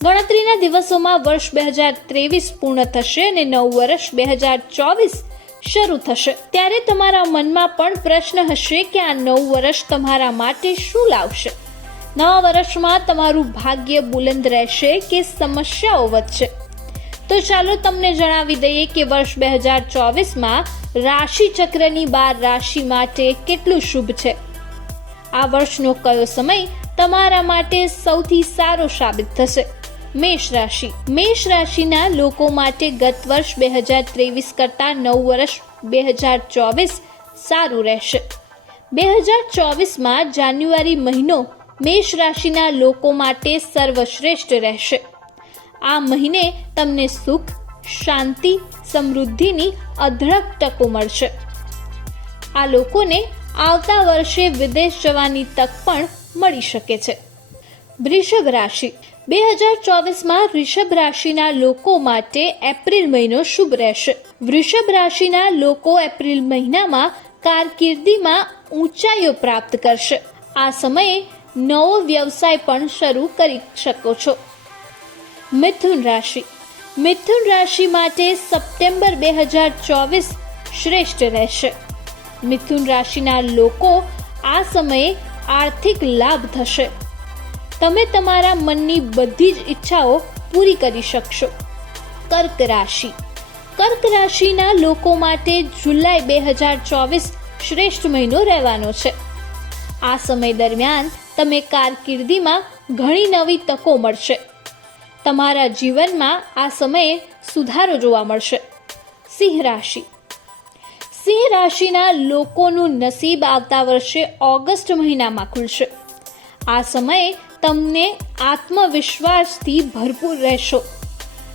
ગણતરીના દિવસોમાં વર્ષ બે હજાર ત્રેવીસ પૂર્ણ થશે અને નવ વર્ષ બે હજાર ચોવીસ શરૂ થશે. ત્યારે તમારા મનમાં પણ પ્રશ્ન હશે કે આ નવ વર્ષ તમારા માટે શું લાવશે? નવા વર્ષમાં તમારું ભાગ્ય બુલંદ રહેશે કે સમસ્યાઓ વધશે? તો ચાલો તમને જણાવી દઈએ કે વર્ષ બે હજાર ચોવીસમાં રાશિ ચક્રની બાર રાશિ માટે કેટલું શુભ છે. આ વર્ષનો કયો સમય તમારા માટે સૌથી સારો સાબિત થશે? મેષ રાશિ. મેષ રાશિના લોકો માટે ગત વર્ષ બે હજાર ત્રેવીસ કરતાં નવ વર્ષ બે હજાર ચોવીસ સારું રહેશે. બે હજાર ચોવીસમાં જાન્યુઆરી મહિનો મેષ રાશિના લોકો માટે સર્વશ્રેષ્ઠ રહેશે. આ મહિને તમને સુખ, શાંતિ, સમૃદ્ધિની અઢળક તકો મળશે. આ લોકોને આવતા વર્ષે વિદેશ જવાની તક પણ મળી શકે છે. વૃષભ રાશિ. બે હજાર ચોવીસમાં વૃષભ રાશિના લોકો માટે એપ્રિલ મહિનો શુભ રહેશે. વૃષભ રાશિના લોકો એપ્રિલ મહિનામાં કારકિર્દીમાં ઊંચાઈઓ પ્રાપ્ત કરશે. આ સમયે નવો વ્યવસાય પણ શરૂ કરી શકો છો. મિથુન રાશિ. મિથુન રાશિ માટે સપ્ટેમ્બર બે હજાર ચોવીસ શ્રેષ્ઠ રહેશે. મિથુન રાશિના લોકો આ સમયે આર્થિક લાભ થશે. તમે તમારા મનની બધી જ ઈચ્છાઓ પૂરી કરી શકશો. કર્ક રાશિ. કર્ક રાશિના લોકો માટે જુલાઈ બે હજાર ચોવીસ શ્રેષ્ઠ મહિનો રહેવાનો છે. આ સમય દરમિયાન તમે કારકિર્દીમાં ઘણી નવી તકો મળશે. તમારા જીવનમાં આ સમયે સુધારો જોવા મળશે. સિંહ રાશિ. સિંહ રાશિના લોકોનું નસીબ આવતા વર્ષે ઓગસ્ટ મહિનામાં ખુલશે. આ સમયે તમને આત્મવિશ્વાસથી ભરપૂર રહેશો.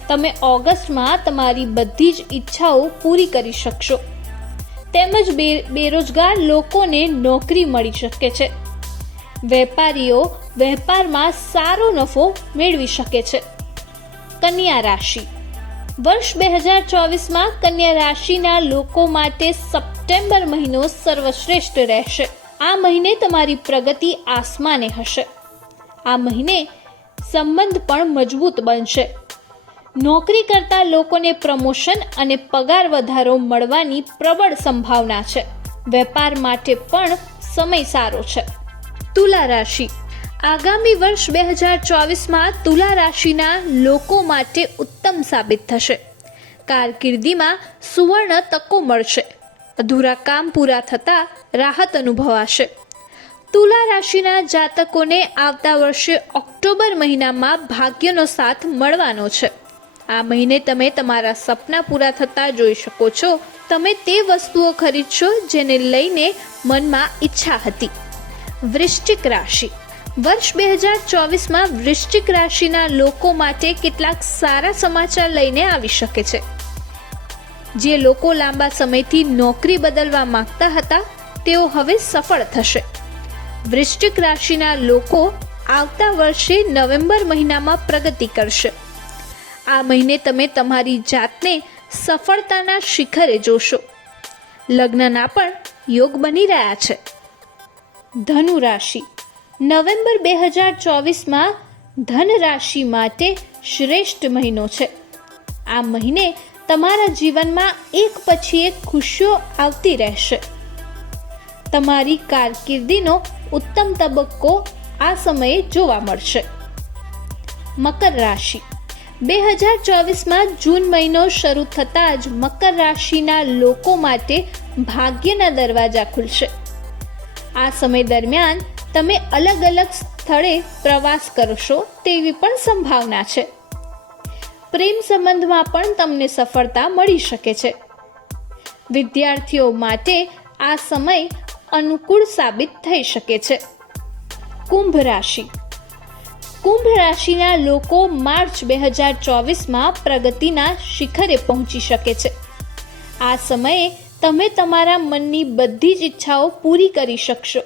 તમે ઓગસ્ટમાં તમારી બધી જ ઈચ્છાઓ પૂરી કરી શકશો. તેમજ બેરોજગાર લોકોને નોકરી મળી શકે છે. વેપારીઓ વેપારમાં સારો નફો મેળવી શકે છે. કન્યા રાશિ. વર્ષ બે હજાર ચોવીસમાં કન્યા રાશિના લોકો માટે સપ્ટેમ્બર મહિનો સર્વશ્રેષ્ઠ રહેશે. આ મહિને તમારી પ્રગતિ આસમાને હશે. આ મહિને સંબંધ પણ મજબૂત બનશે. નોકરી કરતા લોકોને પ્રમોશન અને પગાર વધારો મળવાની પ્રબળ સંભાવના છે. વેપાર માટે પણ સમય સારો છે. તુલા રાશિ આગામી વર્ષ બે હજાર ચોવીસમાં તુલા રાશિના લોકો માટે ઉત્તમ સાબિત થશે. કારકિર્દીમાં સુવર્ણ તકો મળશે. અધૂરા કામ પૂરા થતાં રાહત અનુભવાશે. તુલા રાશિના જાતકોને આવતા વર્ષે ઓક્ટોબર મહિનામાં ભાગ્યનો સાથ મળવાનો છે. આ મહિને તમે તમારા સપના પૂરા થતા જોઈ શકો છો. તમે તે વસ્તુઓ ખરીદશો જેને લઈને મનમાં ઈચ્છા હતી. વૃશ્ચિક રાશિ. વર્ષ બે હજાર ચોવીસમાં વૃશ્ચિક રાશિના લોકો માટે કેટલાક સારા સમાચાર લઈને આવી શકે છે. જે લોકો લાંબા સમયથી નોકરી બદલવા માંગતા હતા, તેઓ હવે સફળ થશે. વૃશ્ચિક રાશિના લોકો આવતા વર્ષે નવેમ્બર મહિનામાં પ્રગતિ કરશે. આ મહિને તમે તમારી જાતને સફળતાના શિખરે જોશો. લગ્નના પણ યોગ બની રહ્યા છે. ધનુ રાશિ. નવેમ્બર બે હજાર ચોવીસમાં ધન રાશિ માટે શ્રેષ્ઠ મહિનો છે. આ મહિને તમારા જીવનમાં એક પછી એક ખુશીઓ આવતી રહેશે. તમારી કારકિર્દીનો ઉત્તમ તબક્કો આ સમયે જોવા મળશે. મકર રાશિ. બે હજાર ચોવીસમાં જૂન મહિનો શરૂ થતાં જ મકર રાશિના લોકો માટે ભાગ્યના દરવાજા ખુલશે. આ સમય દરમિયાન તમે અલગ અલગ સ્થળે પ્રવાસ કરશો તેવી પણ સંભાવના છે. પ્રેમ સંબંધમાં પણ તમને સફળતા મળી શકે છે. વિદ્યાર્થીઓ માટે આ સમય અનુકૂળ સાબિત થઈ શકે છે. કુંભ રાશિ. કુંભ રાશિના લોકો માર્ચ બે હજાર ચોવીસમાં પ્રગતિના શિખરે પહોંચી શકે છે. આ સમયે તમે તમારા મનની બધી જ ઈચ્છાઓ પૂરી કરી શકશો.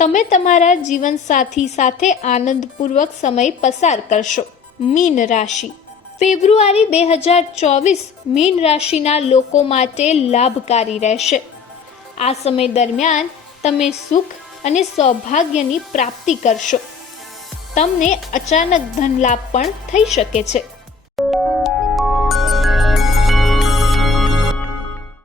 તમે તમારા જીવનસાથી સાથે આનંદપૂર્વક સમય પસાર કરશો. મીન રાશિ. ફેબ્રુઆરી બે હજાર ચોવીસ મીન રાશિના લોકો માટે લાભકારી રહેશે. આ સમય દરમિયાન તમે સુખ અને સૌભાગ્યની પ્રાપ્તિ કરશો. તમને અચાનક ધન લાભ પણ થઈ શકે છે.